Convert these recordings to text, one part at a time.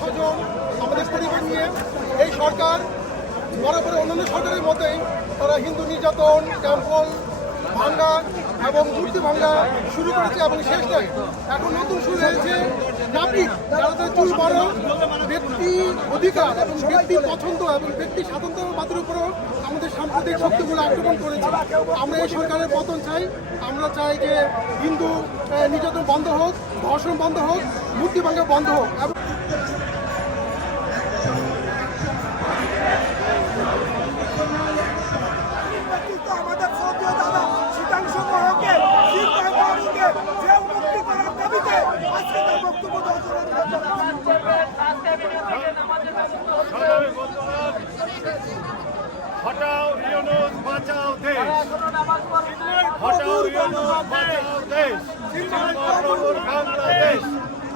চারজন আমাদের পরিবার নিয়ে এই সরকার বরাবর অন্যান্য সরকারের মতোই তারা হিন্দু নির্যাতন ক্যাম্পল ভাঙ্গা এবং মূর্তি ভাঙ্গা শুরু করেছে এবং শেষ নয়। এখন নতুন শুরু হয়েছে নাপিত যাদের চুল বড়, ব্যক্তি অধিকার এবং ব্যক্তি পছন্দ এবং ব্যক্তি স্বাতন্ত্র্যবাদের উপরও আমাদের সাম্প্রতিক শক্তিগুলো আক্রমণ করেছে। আমরা এই সরকারের পতন চাই। আমরা চাই যে হিন্দু নির্যাতন বন্ধ হোক, ধর্ষণ বন্ধ হোক, মূর্তি ভাঙ্গা বন্ধ হোক। এবং হটাও ইউনুস বাঁচাও দেশ। হটাও ইউনুস বাঁচাও দেশ। বাংলাদেশ।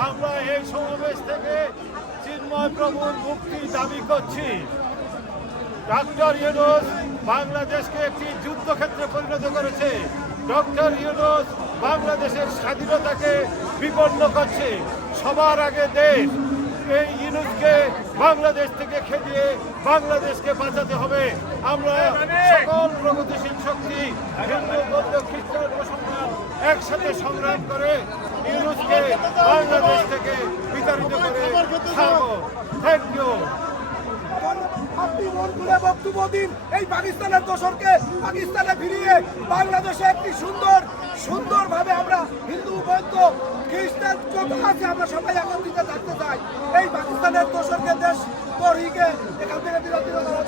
আমরা এই সমাবেশ থেকে প্রভুর মুক্তি দাবি করছি। ডক্টর ইউনুস বাংলাদেশকে একটি যুদ্ধক্ষেত্রে পরিণত করেছে। ডক্টর ইউনুস বাংলাদেশের স্বাধীনতাকে বিপন্ন করছে। সবার আগে দেশ এই ইউনুসকে বাংলাদেশ থেকে খেদিয়ে বাংলাদেশকে বাঁচাতে হবে। আমরা সকল প্রগতিশীল শক্তি হিন্দু, বৌদ্ধ, খ্রিস্টান মুসলমান একসাথে সংগ্রাম করে ইউনুসকে বাংলাদেশ থেকে বিতাড়িত করে থ্যাংক ইউ আপনি মন খুলে বক্তব্য দিন। এই পাকিস্তানের দোষরকে পাকিস্তানে ফিরিয়ে বাংলাদেশে একটি সুন্দর হিন্দু বৌদ্ধ খ্রিস্টান যত আছে আমরা সবাই একত্রিত থাকতে চাই এই পাকিস্তানের দোসরকে দেশ তরিকে এখান থেকে বিরতি আমরা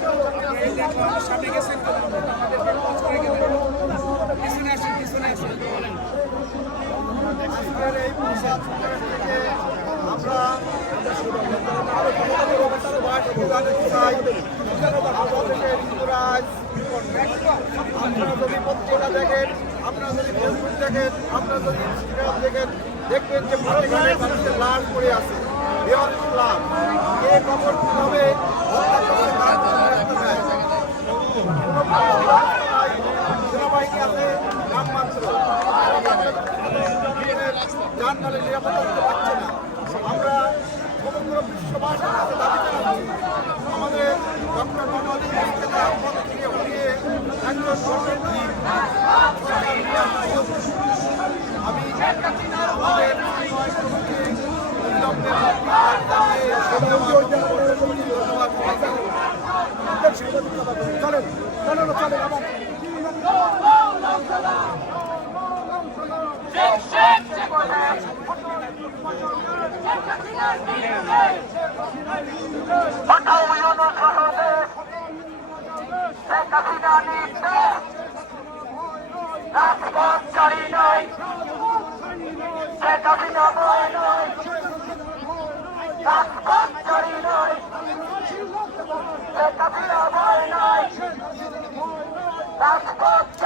আপনারা যদি পত্রিকা দেখেন, আপনারা যদি ফেসবুক দেখেন, আপনারা যদি ইনস্টাগ্রাম দেখেন, দেখবেন যে ভারতখানে মানুষের লাশ আছে। দেওয়াল ইসলাম কে খবর কীভাবে হত্যা নাই। সেনাবাহিনী আছে নামমাত্র যানবাহনের নিরাপত্তা দিতে পারছে না আমরা সমগ্র বিশ্ববাসীর কাছে দাবি জানাচ্ছি আমাদের ডক্টর মোহাম্মদ ইউনূসকে তার পদ থেকে হটিয়ে একজন ধর্মী সরকার নিয়ে আসতে হবে। আমি আমাদের নয় প্রভুকে অবিলম্বে মুক্তির দাবি জানিয়ে ধন্যবাদ চলেন চলেন চলেন আমার শেখ হাসিনা নয় শেখ হাসিনা ভয় নয় রাজপথ